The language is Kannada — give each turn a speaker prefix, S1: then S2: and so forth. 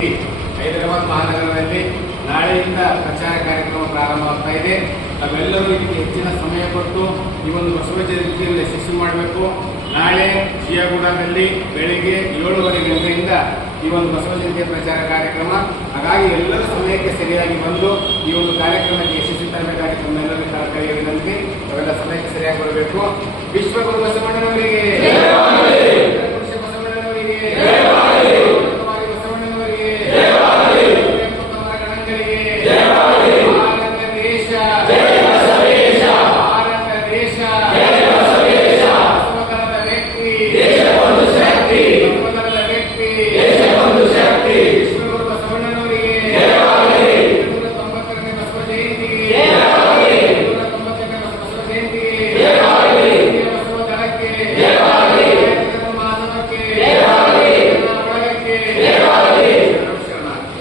S1: ಹೈದರಾಬಾದ್ ಮಹಾನಗರದಲ್ಲಿ ನಾಳೆಯಿಂದ ಪ್ರಚಾರ ಕಾರ್ಯಕ್ರಮ ಪ್ರಾರಂಭವಾಗ್ತಾ ಇದೆ. ನಾವೆಲ್ಲರೂ ಇದಕ್ಕೆ ಹೆಚ್ಚಿನ ಸಮಯ ಕೊಟ್ಟು ಈ ಒಂದು ಬಸವ ಜಯಂತಿಯನ್ನು ಯಶಸ್ವಿ ಮಾಡಬೇಕು. ನಾಳೆ ಜಿಯಾಗೂಡದಲ್ಲಿ ಬೆಳಿಗ್ಗೆ ಏಳುವರೆ ಗಂಟೆಯಿಂದ ಈ ಒಂದು ಬಸವ ಜಯಂತಿಯ ಪ್ರಚಾರ ಕಾರ್ಯಕ್ರಮ. ಹಾಗಾಗಿ ಎಲ್ಲರೂ ಸಮಯಕ್ಕೆ ಸರಿಯಾಗಿ ಬಂದು ಈ ಒಂದು ಕಾರ್ಯಕ್ರಮಕ್ಕೆ ಯಶಸ್ವಿ ತರಬೇಕಾಗಿ ತಮ್ಮೆಲ್ಲರೂ ಕಳಕಳಿಯ ಅವೆಲ್ಲ ಸಮಯಕ್ಕೆ ಸರಿಯಾಗಿ ಬರಬೇಕು.